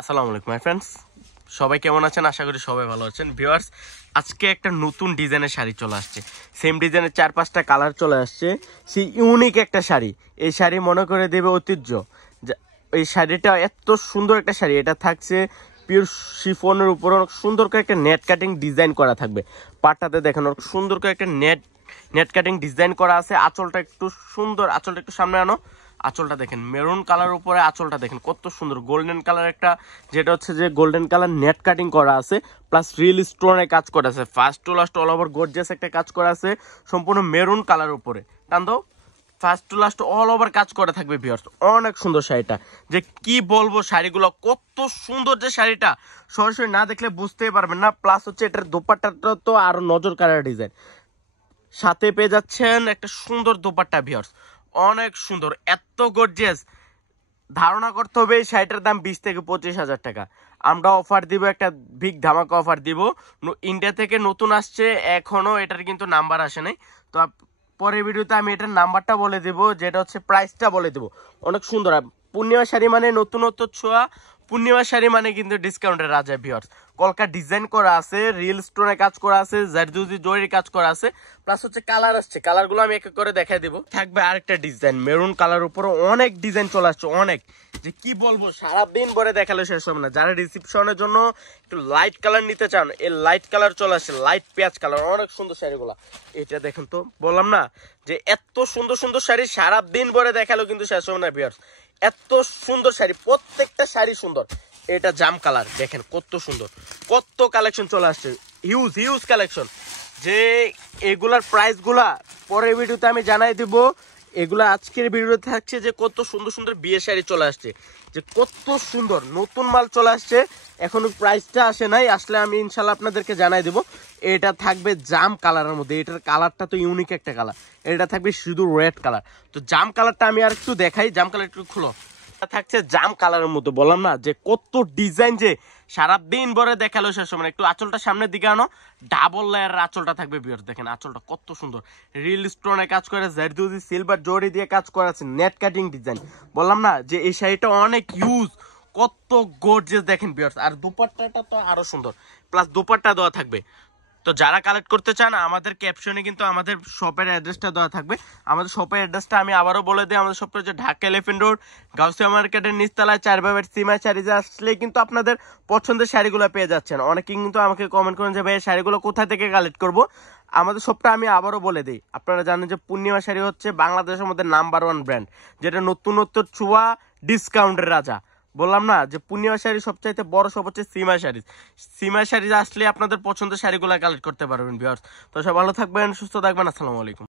আসসালামু আলাইকুম my friends, সবাই কেমন আছেন? আশা করি সবাই ভালো আছেন। ভিউয়ার্স, আজকে একটা নতুন ডিজাইনের শাড়ি চলে আসছে। সেম ডিজাইনের 4-5টা কালার চলে আসছে। সেই ইউনিক একটা শাড়ি, এই শাড়ি মনে করে দেবে ঐতিহ্য। এই শাড়িটা এত সুন্দর একটা শাড়ি, এটা থাকছে পিওর শিফনের উপর অনেক সুন্দর করে একটা নেট কাটিং ডিজাইন করা থাকবে। পাটটাতে দেখেন অনেক সুন্দর করে একটা নেট কাটিং ডিজাইন করা আছে। আঁচলটা একটু সুন্দর, আঁচলটা একটু সামনে আনো। আঁচলটা দেখেন মেরুন কালার উপরে, আঁচলটা দেখেন কত সুন্দর গোল্ডেন কালার একটা, যেটা হচ্ছে যে গোল্ডেন কালার নেট কাটিং করা আছে, প্লাস রিল স্টোনের কাজ করা আছে। First to last all over gorgeous একটা কাজ করা আছে, সম্পূর্ণ মেরুন কালার উপরে। টান দাও, first to last all over কাজ করে থাকবে ভিউয়ার্স। অনেক সুন্দর শাড়িটা, যে কি বলবো, শাড়িগুলো কত সুন্দর, যে শাড়িটা সরাসরি না দেখলে বুঝতেই পারবেন না। প্লাস হচ্ছে এটার দোপাট্টাটা তো আরো নজর কাড়ার ডিজাইন, সাথে পেয়ে যাচ্ছেন একটা সুন্দর দোপাট্টা ভিউয়ার্স, অনেক সুন্দর, এত গর্জিয়াস। ধারণা করতে হবে এই শাড়িটার দাম 20 থেকে 25 হাজার টাকা। আমরা অফার দিব, একটা বিগ ধামাকা অফার দিব। ইন্ডিয়া থেকে নতুন আসছে, এখনো এটার কিন্তু নাম্বার আসে নাই। তো পরের ভিডিওতে আমি এটার নাম্বারটা বলে দেব, যেটা হচ্ছে প্রাইসটা বলে দেব। অনেক সুন্দর। পূর্ণিমা শাড়ি মানে নতুনত্ব ছোঁয়া, পূর্ণিমা শাড়ি মানে কিন্তু ডিসকাউন্টের রাজা ভিউয়ার্স। কলকা ডিজাইন করা আছে, রিল স্টোনে কাজ করা আছে, জারদুজি জরির কাজ করা আছে, প্লাস হচ্ছে কালার আসছে। কালারগুলো আমি এক এক করে দেখাই দেবো। থাকবে আরেকটা ডিজাইন মেরুন কালার উপরে, অনেক ডিজাইন চলে আসছে, অনেক, যে কি বলবো, সারাদিন পরে দেখালে শেষ হবে না। যারা রিসেপশনের জন্য একটু লাইট কালার নিতে চান, এই লাইট কালার চলে আসছে, লাইট পেঁয়াজ কালার, অনেক সুন্দর শাড়িগুলো। এটা দেখেন তো, বললাম না যে এত সুন্দর সুন্দর শাড়ি সারাদিন পরে দেখালেও কিন্তু শেষ হবে না ভিউয়ার্স। এত সুন্দর শাড়ি, প্রত্যেকটা শাড়ি সুন্দর। এটা জাম কালার দেখেন কত সুন্দর, কত কালেকশন চলে আসছে, হিউজ হিউজ কালেকশন। যে এগুলার প্রাইসগুলা পরের ভিডিওতে আমি জানাই দিব। এগুলা আজকের ভিডিওতে থাকছে যে কত সুন্দর সুন্দর বিয়ে শাড়ি চলে আসছে, যে কত সুন্দর নতুন মাল চলে আসছে। এখনো প্রাইসটা আসে নাই, আসলে আমি ইনশাল্লাহ আপনাদেরকে জানাই দেবো। এটা থাকবে জাম কালারের মধ্যে, এটার কালারটা তো ইউনিক একটা কালার। এটা থাকবে শুধু রেড কালার। তো জাম কালারটা আমি আর একটু দেখাই, জাম কালার একটু খুলো। থাকছে জাম কালারের মধ্যে, বললাম না যে কত ডিজাইন, যে সারাদিন ভরে দেখালো শেষ সময়। একটু আঁচলটা সামনের দিকে আনো, ডাবল লেয়ারের আঁচলটা থাকবে ভিউয়ার্স। দেখেন আঁচলটা কত সুন্দর, রিল স্টোনে কাজ করে, জারদুজি সিলভার জরি দিয়ে কাজ করা আছে, নেট কাটিং ডিজাইন। বললাম না যে এই শাড়িটা অনেক ইউজ, কত গর্জিয়াস দেখেন ভিউয়ার্স। আর দুপাট্টাটা তো আরো সুন্দর, প্লাস দুপাট্টা দেওয়া থাকবে। তো যারা কালেক্ট করতে চান, আমাদের ক্যাপশনে কিন্তু আমাদের শপের অ্যাড্রেসটা দেওয়া থাকবে। আমাদের শপের অ্যাড্রেসটা আমি আবারও বলে দিই। আমাদের শপের হচ্ছে ঢাকা এলিফ্যান্ট রোড, গাউসিয়া মার্কেটের নিচতলায় 4 সীমা শাড়িতে আসলে কিন্তু আপনাদের পছন্দের শাড়িগুলো পেয়ে যাচ্ছেন। অনেকেই কিন্তু আমাকে কমেন্ট করেন যে ভাই শাড়িগুলো কোথা থেকে কালেক্ট করব। আমাদের শপটা আমি আবারও বলে দিই। আপনারা জানেন যে পূর্ণিমা শাড়ি হচ্ছে বাংলাদেশের মধ্যে নাম্বার 1 ব্র্যান্ড, যেটা নতুনত্ব ছোঁয়া, ডিসকাউন্টের রাজা। বললাম না যে পূর্ণিমা শাড়ি সবচাইতে বড় শপ হচ্ছে সীমা শাড়ি। সীমা শাড়ি আসলে আপনাদের পছন্দের শাড়িগুলো কালেক্ট করতে পারবেন ভিউয়ার্স। তো সব ভালো থাকবেন, সুস্থ থাকবেন। আসসালামু আলাইকুম।